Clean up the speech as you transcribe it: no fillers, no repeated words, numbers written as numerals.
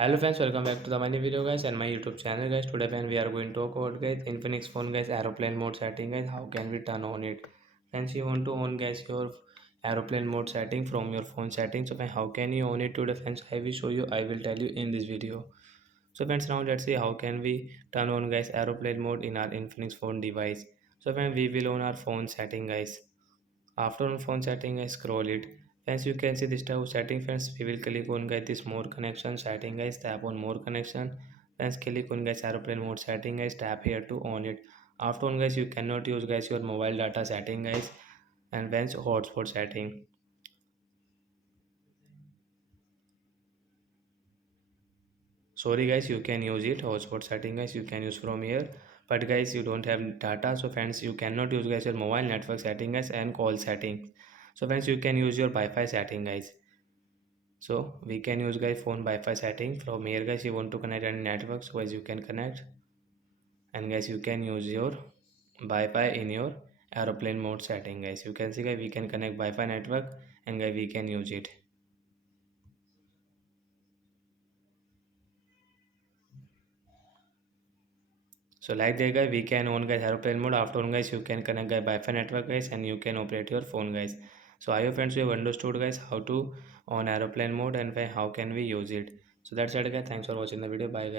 Hello friends, welcome back to the my new video guys and my YouTube channel guys. Today when we are going to talk about guys Infinix phone guys aeroplane mode setting guys. How can we turn on it? Friends, you want to on guys your aeroplane mode setting from your phone settings. So friends, how can you on it today friends? I will show you. I will tell you in this video. So friends, now let's see how can we turn on guys aeroplane mode in our Infinix phone device. So friends, we will on our phone setting guys. After on phone setting, I scroll it. As you can see this type of setting friends, we will click on guys this more connection setting guys, tap on more connection. Then click on guys aeroplane mode setting guys, tap here to on it. After on guys, you cannot use guys your mobile data setting guys, and then hotspot setting. Sorry guys, you can use it hotspot setting guys, you can use from here. But guys, you don't have data, so friends you cannot use guys your mobile network setting guys and call settings. So friends, you can use your Wi-Fi setting guys. So we can use guys phone Wi-Fi setting from here guys. You want to connect any network, so guys you can connect, and guys you can use your Wi-Fi in your aeroplane mode setting guys. You can see guys we can connect Wi-Fi network, and guys we can use it. So like that guys we can on guys aeroplane mode. After on guys you can connect guys Wi-Fi network guys, and you can operate your phone guys. So I hope friends you have understood guys how to on aeroplane mode and how can we use it. So that's it guys. Thanks for watching the video. Bye guys.